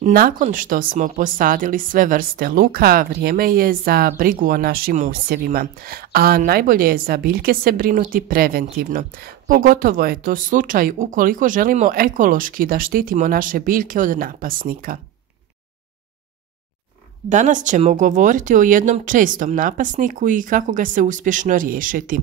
Nakon što smo posadili sve vrste luka, vrijeme je za brigu o našim usjevima, a najbolje je za biljke se brinuti preventivno. Pogotovo je to slučaj ukoliko želimo ekološki da štitimo naše biljke od napasnika. Danas ćemo govoriti o jednom čestom napasniku i kako ga se uspješno riješiti.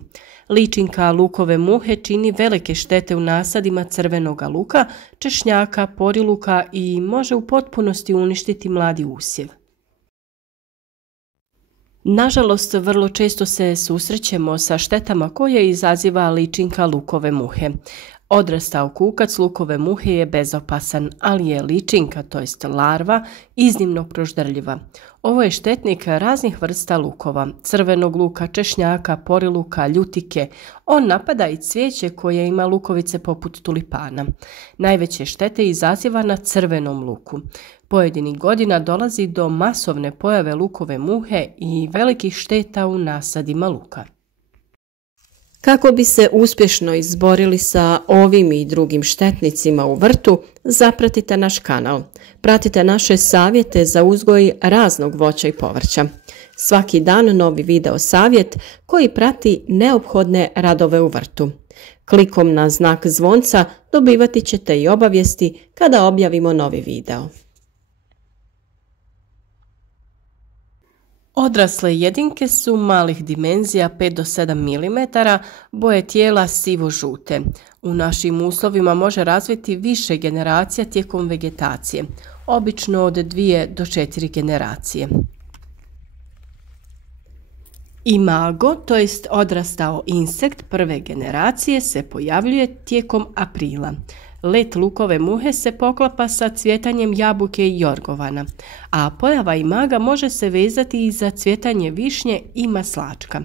Ličinka lukove muhe čini velike štete u nasadima crvenog luka, češnjaka, poriluka i može u potpunosti uništiti mladi usjev. Nažalost, vrlo često se susrećemo sa štetama koje izaziva ličinka lukove muhe. Odrastao kukac lukove muhe je bezopasan, ali je ličinka, to jest larva, iznimno proždrljiva. Ovo je štetnik raznih vrsta lukova, crvenog luka, češnjaka, poriluka, ljutike. On napada i cvijeće koje ima lukovice poput tulipana. Najveće štete izaziva na crvenom luku. Pojedinih godina dolazi do masovne pojave lukove muhe i velikih šteta u nasadima luka. Kako bi se uspješno izborili sa ovim i drugim štetnicima u vrtu, zapratite naš kanal. Pratite naše savjete za uzgoj raznog voća i povrća. Svaki dan novi video savjet koji prati neophodne radove u vrtu. Klikom na znak zvonca dobivati ćete i obavijesti kada objavimo novi video. Odrasle jedinke su malih dimenzija 5 do 7 mm, boje tijela sivo-žute. U našim uslovima može razviti više generacija tijekom vegetacije, obično od 2 do 4 generacije. Imago, to jest odrastao insekt prve generacije, se pojavljuje tijekom aprila. Let lukove muhe se poklapa sa cvjetanjem jabuke i jorgovana, a pojava imaga može se vezati i za cvjetanje višnje i maslačka.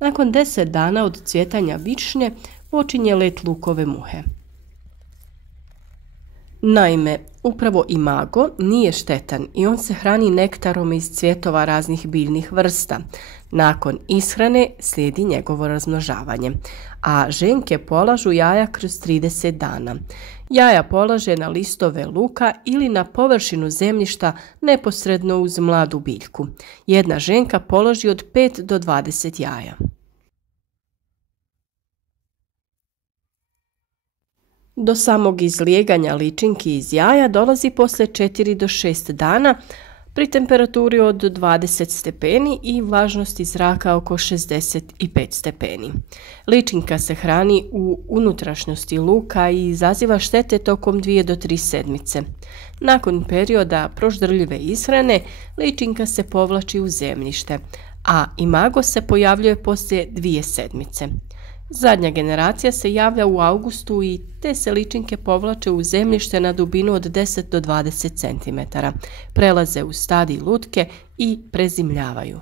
Nakon 10 dana od cvjetanja višnje počinje let lukove muhe. Naime, upravo imago nije štetan i on se hrani nektarom iz cvjetova raznih biljnih vrsta. Nakon ishrane slijedi njegovo razmnožavanje, a ženke polažu jaja kroz 30 dana. Jaja polaže na listove luka ili na površinu zemljišta neposredno uz mladu biljku. Jedna ženka položi od 5 do 20 jaja. Do samog izlijeganja ličinki iz jaja dolazi poslije 4 do 6 dana pri temperaturi od 20 stepeni i vlažnosti zraka oko 65 stepeni. Ličinka se hrani u unutrašnjosti luka i izaziva štete tokom 2 do 3 sedmice. Nakon perioda proždrljive ishrane, ličinka se povlači u zemljište, a imago se pojavljuje poslije 2 sedmice. Zadnja generacija se javlja u augustu i te se ličinke povlače u zemljište na dubinu od 10 do 20 cm. Prelaze u stadij lutke i prezimljavaju.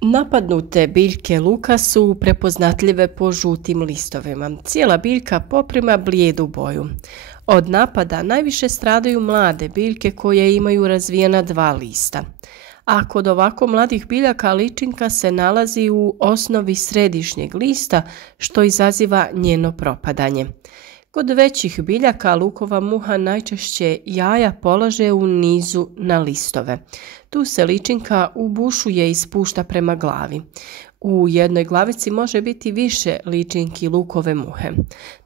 Napadnute biljke luka su prepoznatljive po žutim listovima. Cijela biljka poprima blijedu boju. Od napada najviše stradaju mlade biljke koje imaju razvijena 2 lista. A kod ovako mladih biljaka ličinka se nalazi u osnovi središnjeg lista, što izaziva njeno propadanje. Kod većih biljaka lukova muha najčešće jaja polaže u nizu na listove. Tu se ličinka ubušuje i spušta prema glavi. U jednoj glavici može biti više ličinki lukove muhe.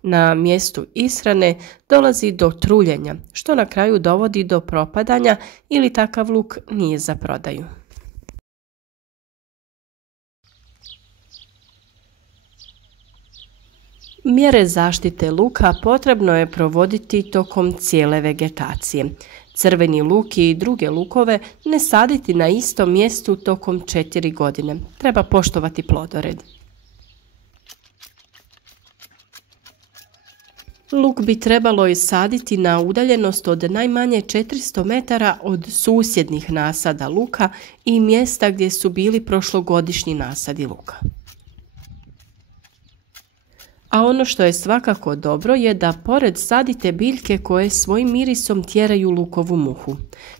Na mjestu ishrane dolazi do truljenja, što na kraju dovodi do propadanja ili takav luk nije za prodaju. Mjere zaštite luka potrebno je provoditi tokom cijele vegetacije. Crveni luk i druge lukove ne saditi na istom mjestu tokom 4 godine. Treba poštovati plodored. Luk bi trebalo i saditi na udaljenost od najmanje 400 metara od susjednih nasada luka i mjesta gdje su bili prošlogodišnji nasadi luka. A ono što je svakako dobro je da pored sadite biljke koje svojim mirisom tjeraju lukovu muhu.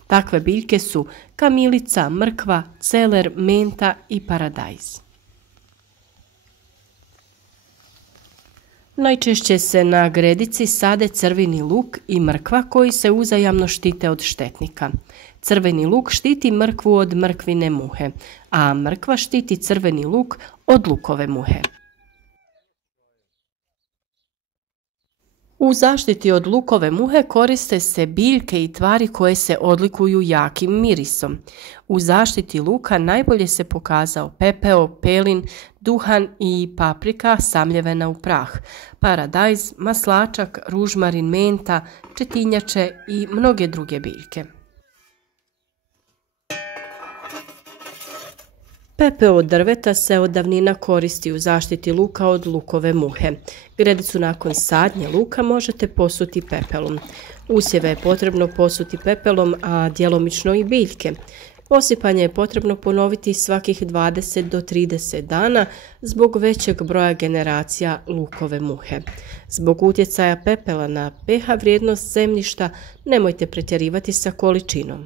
Takve biljke su kamilica, mrkva, celer, menta i paradajz. Najčešće se na gredici sade crveni luk i mrkva koji se uzajamno štite od štetnika. Crveni luk štiti mrkvu od mrkvine muhe, a mrkva štiti crveni luk od lukove muhe. U zaštiti od lukove muhe koriste se biljke i tvari koje se odlikuju jakim mirisom. U zaštiti luka najbolje se pokazao pepeo, pelin, duhan i paprika samljevena u prah, paradajz, maslačak, ružmarin, menta, četinjače i mnoge druge biljke. Pepeo od drveta se od davnina koristi u zaštiti luka od lukove muhe. Gredicu nakon sadnje luka možete posuti pepelom. Usjeve je potrebno posuti pepelom, a djelomično i biljke. Posipanje je potrebno ponoviti svakih 20 do 30 dana zbog većeg broja generacija lukove muhe. Zbog utjecaja pepela na pH vrijednost zemljišta nemojte pretjerivati sa količinom.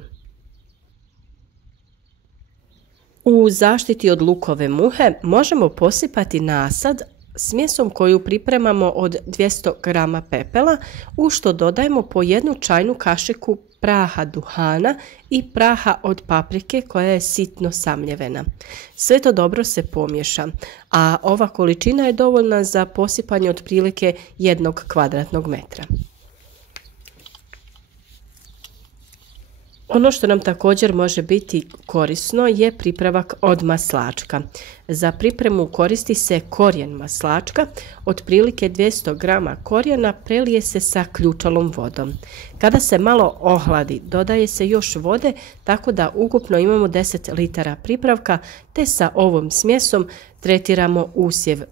U zaštiti od lukove muhe možemo posipati nasad smjesom koju pripremamo od 200 g pepela, u što dodajemo po 1 čajnu kašiku praha duhana i praha od paprike koja je sitno samljevena. Sve to dobro se pomiješa, a ova količina je dovoljna za posipanje otprilike 1 kvadratnog metra. Ono što nam također može biti korisno je pripravak od maslačka. Za pripremu koristi se korijen maslačka, otprilike 200 g korijena prelije se sa ključalom vodom. Kada se malo ohladi, dodaje se još vode, tako da ukupno imamo 10 litara pripravka, te sa ovom smjesom tretiramo usjev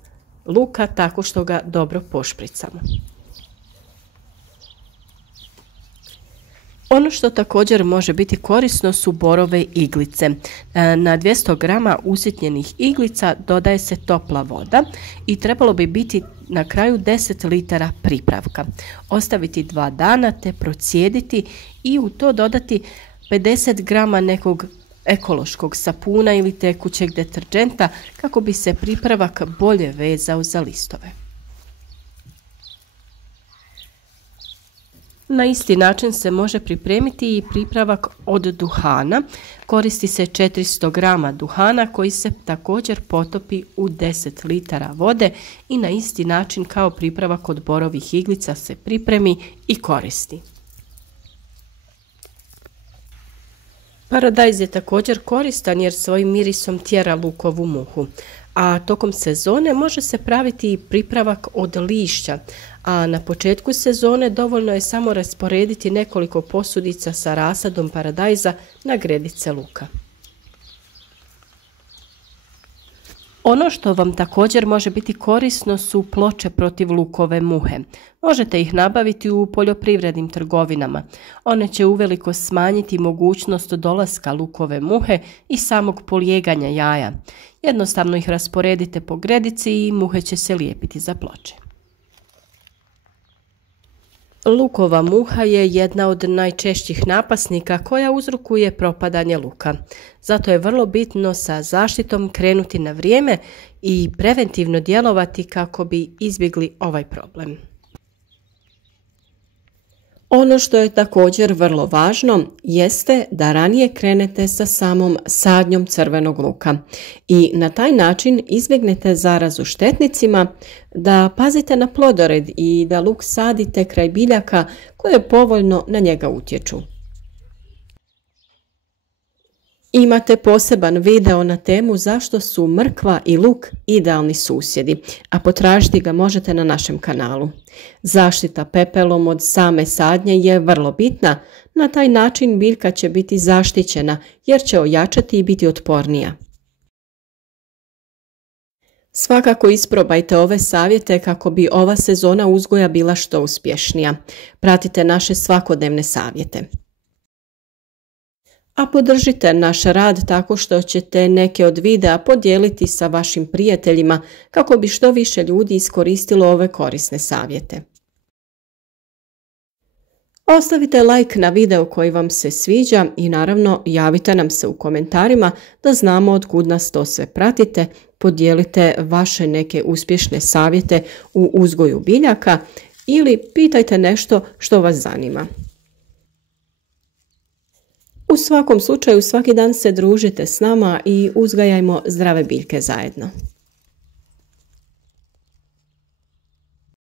luka tako što ga dobro pošpricamo. Ono što također može biti korisno su borove iglice. Na 200 g usitnjenih iglica dodaje se topla voda i trebalo bi biti na kraju 10 litara pripravka. Ostaviti 2 dana te procijediti i u to dodati 50 g nekog ekološkog sapuna ili tekućeg deterdženta kako bi se pripravak bolje vezao za listove. Na isti način se može pripremiti i pripravak od duhana. Koristi se 400 g duhana koji se također potopi u 10 litara vode i na isti način kao pripravak od borovih iglica se pripremi i koristi. Paradajz je također koristan jer svojim mirisom tjera lukovu muhu, a tokom sezone može se praviti i pripravak od lišća, a na početku sezone dovoljno je samo rasporediti nekoliko posudica sa rasadom paradajza na gredice luka. Ono što vam također može biti korisno su ploče protiv lukove muhe. Možete ih nabaviti u poljoprivrednim trgovinama. One će uveliko smanjiti mogućnost dolaska lukove muhe i samog polijeganja jaja. Jednostavno ih rasporedite po gredici i muhe će se lijepiti za ploče. Lukova muha je jedna od najčešćih napasnika koja uzrokuje propadanje luka. Zato je vrlo bitno sa zaštitom krenuti na vrijeme i preventivno djelovati kako bi izbjegli ovaj problem. Ono što je također vrlo važno jeste da ranije krenete sa samom sadnjom crvenog luka i na taj način izbjegnete zarazu štetnicima, da pazite na plodored i da luk sadite kraj biljaka koje povoljno na njega utječu. Imate poseban video na temu zašto su mrkva i luk idealni susjedi, a potražiti ga možete na našem kanalu. Zaštita pepelom od same sadnje je vrlo bitna, na taj način biljka će biti zaštićena jer će ojačati i biti otpornija. Svakako isprobajte ove savjete kako bi ova sezona uzgoja bila što uspješnija. Pratite naše svakodnevne savjete. A podržite naš rad tako što ćete neke od videa podijeliti sa vašim prijateljima kako bi što više ljudi iskoristilo ove korisne savjete. Ostavite like na video koji vam se sviđa i naravno javite nam se u komentarima da znamo od kud nas to sve pratite. Podijelite vaše neke uspješne savjete u uzgoju biljaka ili pitajte nešto što vas zanima. U svakom slučaju svaki dan se družite s nama i uzgajajmo zdrave biljke zajedno.